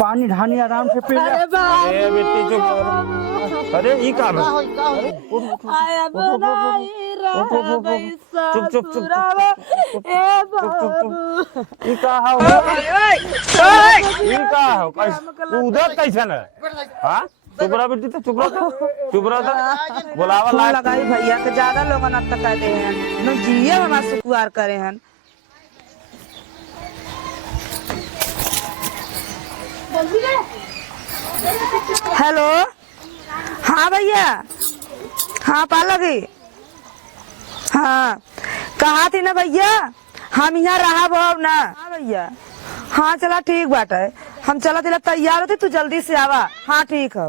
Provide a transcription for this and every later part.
पानी ढानी आराम से पी ले। अरे बाबू ए बेटी चुप कर। अरे ई का है? आया बनाई रहा बैसा चुप चुप चुप सुरावा ए बाबू ई का है? ई का है? कैसे उधर कैसन है? हां चुप रहा बेटी, तो चुप रहा बुलावा फोन ला लगाई भैया के ज्यादा लोग न तक कहते हैं न जिये हमार सुकुआर करे हैं। हेलो हाँ भैया, हाँ पालगी, हाँ कहा थी ना भैया हम यहाँ रहा भाव ना। हाँ भैया, हाँ चला ठीक बात है, हम चला तिला तैयार होते, तू जल्दी से आवा। हाँ ठीक है।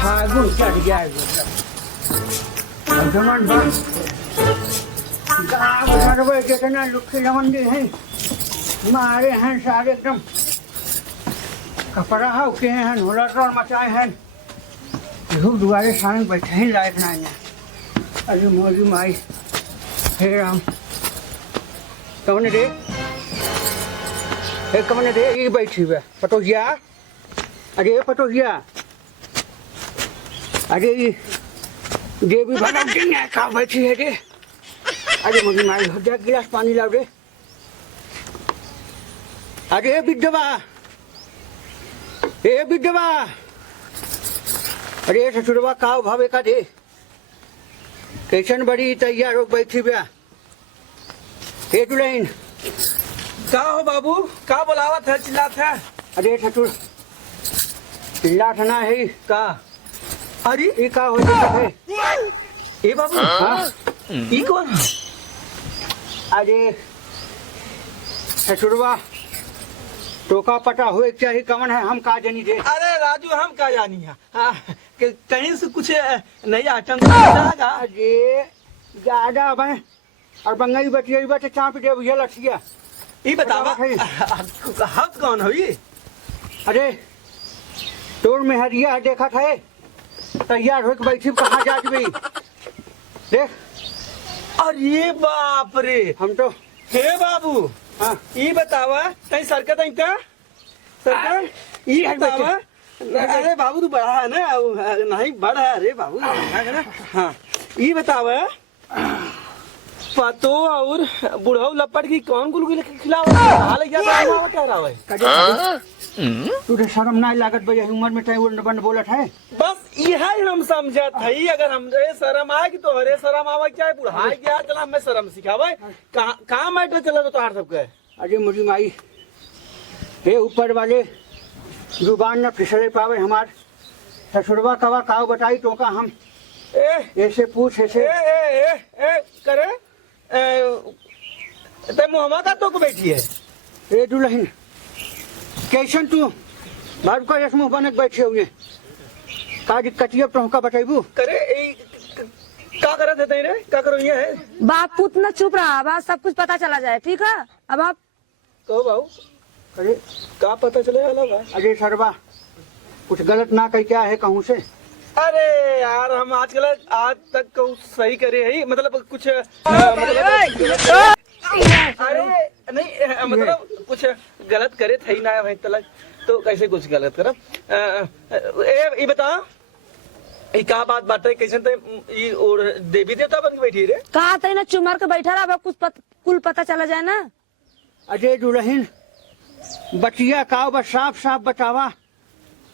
हाँ गुड़ चढ़ गया है। जमन बस गाँव घर में जितना लुक्की लवंडी हैं मारे हैं सारे एकदम कपड़ा है के हैं हुलड़ मचाए हैं। धूप दुआरे सामने बैठे ही लायक नहीं है। अरे मोदी माई हे राम कौन रे? हे कौन रे? ये बैठी हुआ पटोहिया। अरे पटोहिया, अरे ये भी भला दिन का बैठी है रे। अरे मोदी माई हो जा, गिलास पानी लाओ रे। अरे विधवा, ए विधवा, अरे ससुरवा काव भावे का दे कैसन बड़ी तैयार हो बैठी ब्या। ए दुल्हन का हो बाबू, का बोलावत है, चिल्लात है? अरे ससुर चिल्लात ना है का? अरे ये का हो जाता है? ए बाबू हाँ? ई कौन है? अरे ससुरवा टोका पटा हुए चाहिए कौन है, हम का जानी दे। अरे राजू हम का जानी है? हाँ, कहीं से कुछ नई आइटम जाएगा? अरे ज्यादा भाई और बंगाई बटिया बटे चाप दे भैया लठिया। ई बतावा हम कौन हो ये? अरे तोर में हरिया देखा था तैयार हो बैठी कहाँ जा भी देख। अरे बाप रे, हम तो हे बाबू हाँ ई बतावा कहीं सरकत आई का? सरकत ई बतावा। अरे बाबू तू बड़ा है ना, नहीं बड़ा है। अरे बाबू हाँ ई बतावा पतो और बुढ़ऊ लपट की कौन गुलगुले खिलावा हाल क्या कह रहा है? तुझे शर्म ना लागत भैया उम्र में टाइम बन बोलत है। बस यही हम समझत है, अगर हमरे शर्म आए तो हरे शर्म आवे चाहे बुढ़ाई गया चला हमें शर्म सिखावे। कहाँ मैटर चला तो तार सबके? अरे मुझी माई हे ऊपर वाले जुबान न फिसले पावे हमार ससुरवा कवा काव बताई तो का हम ऐसे पूछ ऐसे करे ते मुहम्मा का तो को बैठी है। ए दुल्हन कैसन तू बाबू का मुंह बनक बैठे हुए का दिक्कतिया तो का बताइबू? करे का करत है रे? का करो ये है? बाप पुत न चुप रहा, बात सब कुछ पता चला जाए। ठीक है अब आप कहो बाबू। अरे का पता चले वाला बा? अरे सरवा कुछ गलत ना कही क्या है कहूँ से? अरे यार हम आजकल आज तक को सही करे है, मतलब कुछ अरे नहीं मतलब कुछ गलत करे थे ना भाई तलक, तो कैसे कुछ गलत करब? ये बता ये का बात बात है कैसे ते ये और देवी देवता बन के बैठी रे? कहा था ना चुमर के बैठा रहा, कुछ कुल पता चला जाए ना। अजय दुल्हन बचिया का बस साफ साफ बतावा।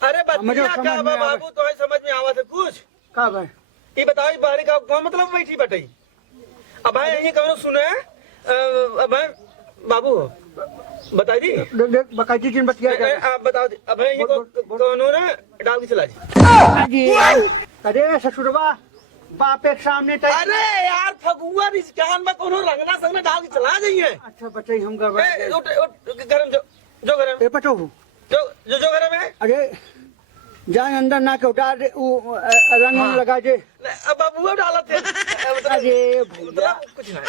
अरे बतिया का बाबू तो है समझ में आवा था कुछ का भाई ये बताओ बाहरी का कौन मतलब बैठी बटाई? अब भाई यही कौन सुने? अब बाबू बता दी देख बकायदी दिन बतिया आप बताओ अब ये कौन हो ना डाल के चला जी। अरे ससुरवा बाप एक सामने अरे यार फगुआ इस कान में कौन रंगना संगना डाल के चला जाइए। अच्छा बचाई हम गरम जो गरम ए पटो जो गरम है। अरे जान अंदर ना के उतार दे वो रंग हाँ। लगा दे। अब बाबू डाला थे अरे भैया कुछ ना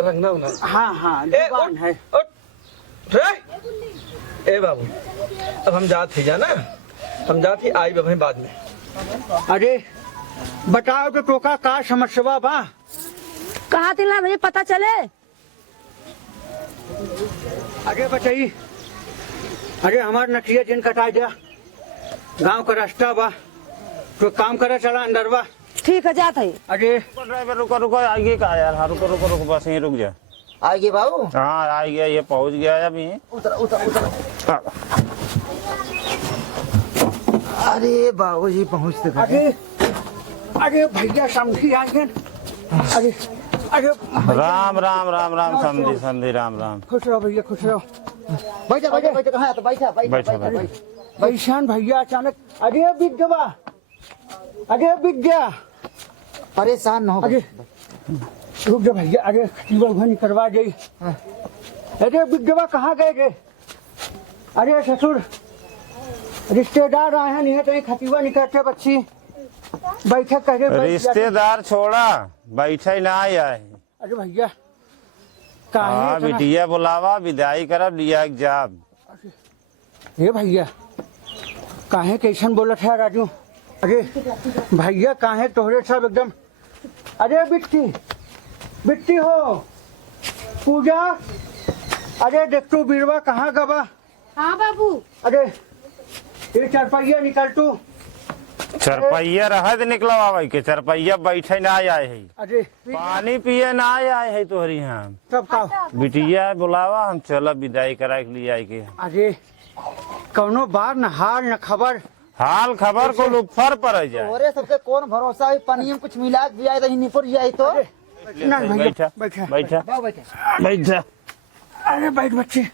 रंगना होना। हाँ हाँ दुकान है। ए बाबू अब हम जात ही जाना, हम जात ही आई बे बाद में। अरे बताओ तो टोका का समस्या बा? कहा थी ना भैया पता चले? अरे बताइए, अरे हमार नखिया जिन कटाई दिया, गांव का रास्ता बा, तो काम करा चला अंदर बा। ठीक है जात है। अरे ड्राइवर रुको रुको आगे का यार, हाँ रुको रुको रुको बस यहीं रुक जा। आगे बाबू हाँ आ गया, ये पहुंच गया है अभी। उतर उतर उतर। हाँ। अरे बाबू जी पहुँचते अरे अरे भैया समझी आए। अरे अरे राम राम राम राम, समझी समझी, राम राम। खुश रहो भैया, खुश रहो। बैठा बैठा बैठा, कहाँ है तो बैठा बैठा, बैठा बैठा। बैठा। परेशान भैया अचानक, अरे बिक गया, अरे बिक गया। परेशान न हो। अरे रुक जा भैया, अरे खतीबा उघनी करवा गई। अरे बिक गया, कहाँ गए गे? अरे ससुर रिश्तेदार आए हैं, नहीं तो ये खतीबा निकलते बच्ची बैठक करे बैठ जाते। रिश्तेदार छोड़ा, बैठा ही ना आया है। अरे भैया हाँ काहे इतना- बिटिया बुलावा, विदाई करब लिया जाब। हे भैया काहे कैसन बोलत है राजू? अरे भैया काहे तोहरे सब एकदम। अरे बिट्टी बिट्टी हो, पूजा, अरे देख तू बीरवा कहाँ गवा? हाँ बाबू। अरे ये चरपैया निकल तू। चरपैया रहत निकला भाई के, चरपैया बैठे ना आया है। अरे पानी पिए ना आया है तोहरी यहाँ। सब का बिटिया बुलावा, हम चल विदाई करा के लिए आए के। अरे कौनो बार न हाल न खबर। हाल खबर को लुफर पर जाए। और सबके कौन भरोसा है, पानी में कुछ मिला के दिया है निपुर जाए तो। ना भैया बैठा बैठा बैठा बाबू बैठा। बैठा। अरे बैठ बच्चे,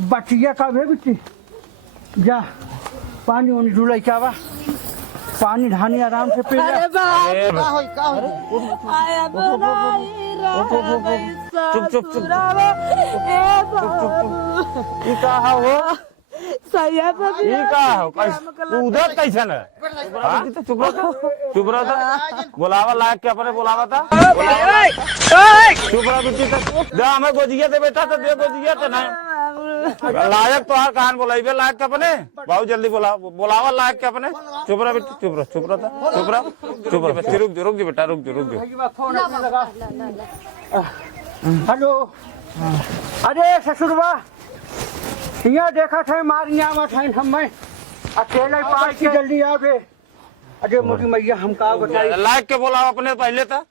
बटिया का भे बिट्टी जा पानी वानी डुलाई चावा, पानी ढानी आराम से पी जा। अरे का होई का होई। आया चुप चुप चुप। ई का हो? सही है बाबू। ई का हो? उधर कैसन है? हाँ? चुप रहो, चुप रहो था। बुलावा लायक के अपने बुलावा था। चुप रहो बिट्टी तक। जा हमें गोजिया दे बेटा, तो दे गोजिया तो नहीं। लायक तो हर कहान बुलाइबे, लायक के अपने बहुत जल्दी बुलाओ, बुलावा लायक के अपने। चुप रहो बेटी, चुप रहो, चुप रहो, चुप रहो, चुप रहो। बच्ची रुक जो बेटा, रुक जो। भैया फोन अपने लगा। हेलो, अरे ससुरवा यहाँ देखा था मारिया मत है हम अकेले पास की जल्दी आ गए। अरे मोदी मैया हम का बताइए। लायक के बुलाओ अपने, पहले था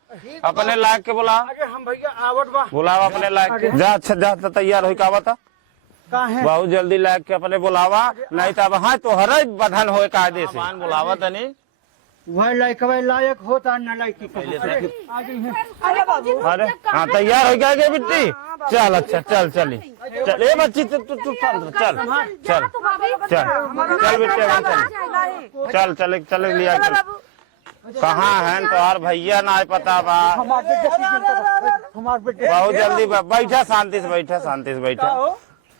अपने लायक के बुलाओ। अरे हम भैया आवत बा बुलावा अपने लायक के। जा अच्छा जा, तो तैयार हो का बता। का है? बहुत जल्दी लायक के अपने बुलावा, नहीं तो अब हाँ तो हर बधन हो कायदे से। बुलावा तनी वह लायक होता न लायकी आ गई है। अरे बाबू अरे हाँ तैयार हो गया के बिट्टी? चल अच्छा चल चली चल। ए बच्ची तू तू तू चल चल चल चल बेटे चल चल चल लिया चल। कहाँ है तो यार भैया ना पता बा। हमार बेटे बहुत जल्दी बैठा, शांति से बैठा, शांति से बैठा।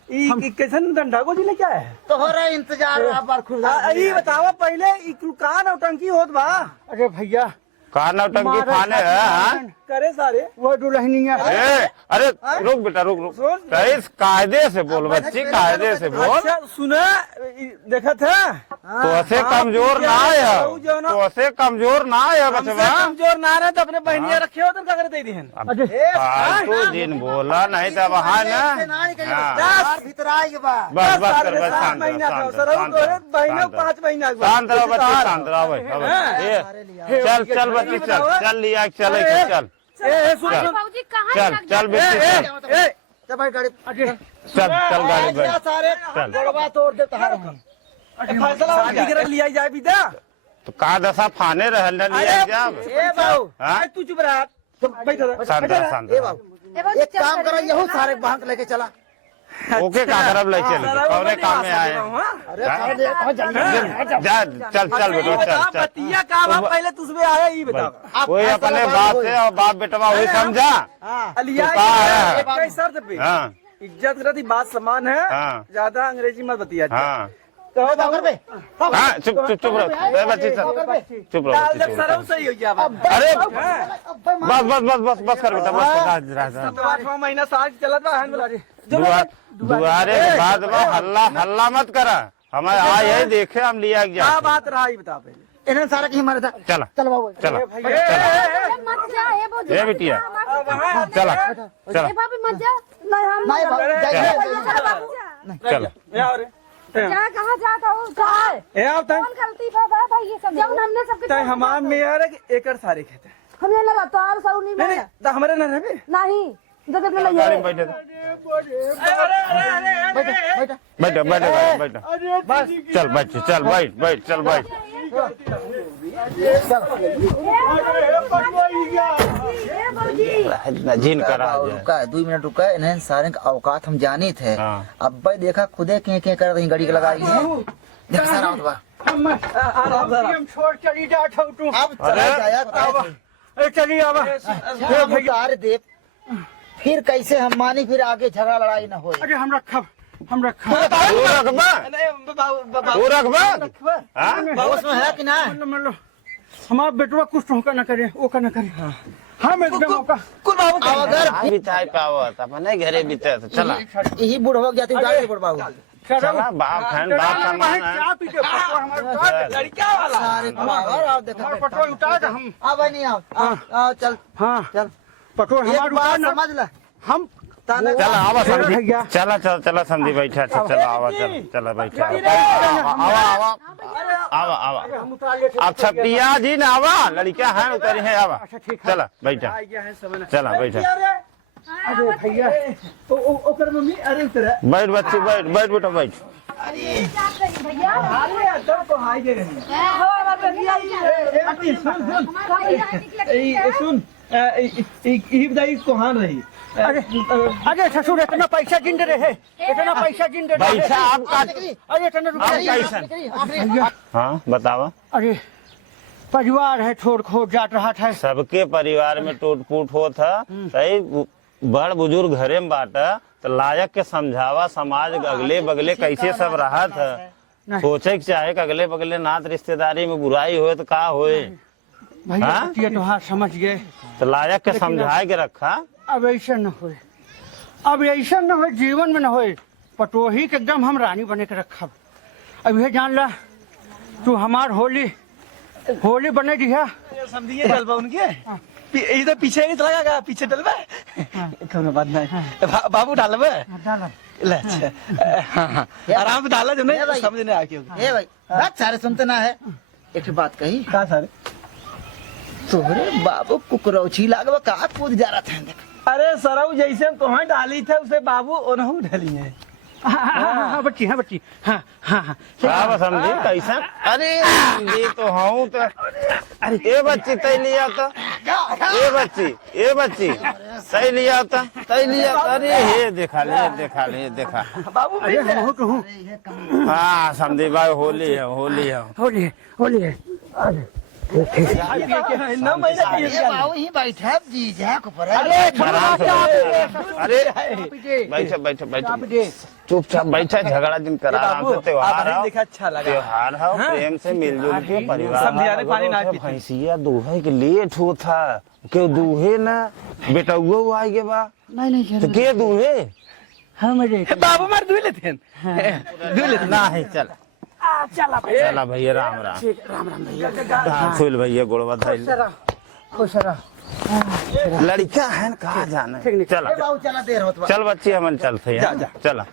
कैसन धंधा को जिले क्या है? तो हो रहा है इंतजार आप बार खुल ये बतावा पहले ई का नौटंकी होत बा? अरे भैया कहा नौटंकी खाने है? हाँ? करे सारे वो दुल्हनिया अरे रुक बेटा रुक रुक, कैस कायदे से बोल बच्ची, कायदे से बोल। अच्छा सुना, देखा था तो ऐसे कमजोर ना है, तो ऐसे कमजोर ना है बचवा। कमजोर ना रहे तो अपने बहनिया रखे हो तो क्या करते दिहन? फालतू दिन बोला नहीं तो वहाँ ना। हाँ। भीतर आएगा बा। बस बस कर, बस शांत रहो, महीना शांत का रहो, शांत रहो, बहनों शांत रहो। 5 महीना का शांत रहो बच्ची, शांत रहो भाई, ये चल चल बच्ची चल चल लिया चल चल सुन चल। बाबूजी कहाँ चल चल बेटी चल चल भाई गाड़ी। चल चल गाड़ी पे सारे चल। गोड़वा तोड़ देता है। फैसला शादी करे लिया जाए बिदा। तो का दशा फाने रहल न लिया जब। ए बाबू हाँ? तू चुप रहा, बैठ जा। शांत रहो, शांत ए रहो। बाबू एक काम करो, यहू सारे बांध लेके चला। ओके का करब ले चल, कौने काम में आए? अरे कहाँ जल्दी जा चल चल बेटा चल चल। बतिया का बा पहले तुझमें आया ये बता। कोई अपने बाप से और बाप बेटवा वही समझा। लिया तो कहाँ है? एक शर्त पे हाँ इज्जत रहती, बात समान है, हाँ। ज्यादा अंग्रेजी मत बतिया। हाँ कहो बाबू पे हाँ चुप चुप चुप रहो ए बच्ची चुप रहो डाल बच्ची, जब चुप सरव रहो। सही हो गया। अरे बस बस बस बस बस कर बेटा, बस कर। 8वां महीना साल चलत बा हन बोला रे। दुआरे के बाद में हल्ला हल्ला मत करा, हमें आए है देखे हम लिया क्या जा। बात रहा ये बता पहले। इन्हें सारा की हमारे था चला चल बाबू चला मत जा हे वो ए बिटिया चला चला ए भाभी मत जा नहीं हम नहीं बाबू जाइए चलो बाबू चला ये आओ रे जा कहां जाता हो कहां ए आओ तय कौन गलती बाबा भाई ये सब जब हमने सबके तय हमार में यार एकड़ सारे खेत है हमने लगा तार साउ नहीं नहीं में नहीं तो हमारे ना रहबे नहीं जब तक नहीं गाड़ी है में बैठे थे। बेटा बैठो बैठो बस चल बैठ चल बैठ बैठ चल बैठ झीन करा रुका 2 मिनट रुका इन्हें सारे का औकात हम जानी थे हाँ। अब भाई देखा खुदे के कर रही गाड़ी के लगा रही है देख सारा होता हम छोड़ चली जा तू अब चला जाया अरे चलिए अब हम उतार दे फिर कैसे हम मानी फिर आगे झगड़ा लड़ाई ना हो अरे हम रखब तू रखबा नहीं बाबू तू रखबा हाँ उसमें है कि ना मान लो हमारा बेटवा कुछ तो होकर न करे वो का न करे हम एकदम होका कुल बाबू अगर बिताई पावत अपने घरे बीते चला यही बूढ़ हो गया तो गाड़ी बुढ़ बाबू चला बाप है बाप का मान है क्या पीछे पटवा हमारे लड़का वाला सारे कुमार आप देखा पटवा उतार दे हम अब नहीं आओ चल हाँ चल पटवा एक हमारे बात उतार ना समझ ले हम चला आवा समझी भैया। चला चला चला समझी बैठा चला आवा चला चला बैठा आवा आवा आवा आवा हम उतार ले अच्छा पिया जी ना आवा लड़किया है उतरी है आवा चला बैठा आ गया है समझ चला बैठा अरे भैया ओकर मम्मी अरे उतरा बैठ बच्ची बैठ बैठ बेटा बैठ भैया अरे अंदर को हाई दे रही है सुन ई बताई कहां रही अरे अरे ससुर इतना पैसा जिंद रहे इतना पैसा जिंद रहे पैसा आप का अरे इतना रुपया आप कैसन हाँ बतावा अरे परिवार है छोड़ खोड़ जाट रहा था सबके परिवार में टूट फूट हो था सही बड़ बुजुर्ग घरे में बाटा तो लायक के समझावा समाज अगले बगले कैसे सब रहा था सोचे के चाहे कि अगले बगले नात रिश्तेदारी में बुराई हो तो का होए भैया हाँ? ये तो हाँ समझ गए तो लायक के समझाए के रखा अब ऐसा न हो अब ऐसा न हो जीवन में न हो पटोही के एकदम हम रानी बने के रखब अब ये जान ला तू हमार होली बने दिया समझिए डलबा उनके इधर पीछे नहीं लगेगा पीछे डलबा कोनो बात नहीं बाबू डालबा ले अच्छा हाँ आराम से डाला जो नहीं समझ नहीं आके ए भाई बात सारे सुनते ना है एक बात कही का सारे तोहरे बाबू कुकरौची लागवा का कूद जा रहा था देख अरे सरऊ जैसे हम तुहें डाली थे उसे बाबू ओनहु ढली है हाँ बच्ची हाँ बच्ची हाँ हाँ हाँ क्या समझी कैसा अरे ये तो हूँ तो अरे ये बच्ची तय लिया था ये बच्ची तय लिया था अरे ये देखा देखा बाबू अरे हम हो तो हूँ हाँ समझी भाई होली है होली है अरे ना महीना ये बाबू ही बैठा जी जा को पर आराम से अरे बैठो चुपचाप बैठा झगड़ा दिन करा आराम से त्योहार है देखा अच्छा लगा त्योहार है प्रेम से मिलजुल के परिवार समझियाने पानी ना पीते। भैंसिया दूहे के लेट हो था क्यों दूहे ना बेटा वो आई के बा नहीं तो के दूहे हाँ मेरे बाबू मार दुई लेते हैं ना है चला भैया राम राम भैया हाँ फूल भैया गोड़वा धैल खुश रहो लड़का है कहाँ जाना है चला बाबू चला देर होत बा चल बच्चे हमन चलते हैं चला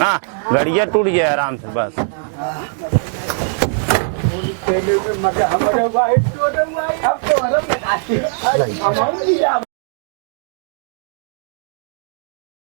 हाँ गड़िया टूट गया आराम से बस मजा हमारे भाई तो अब तो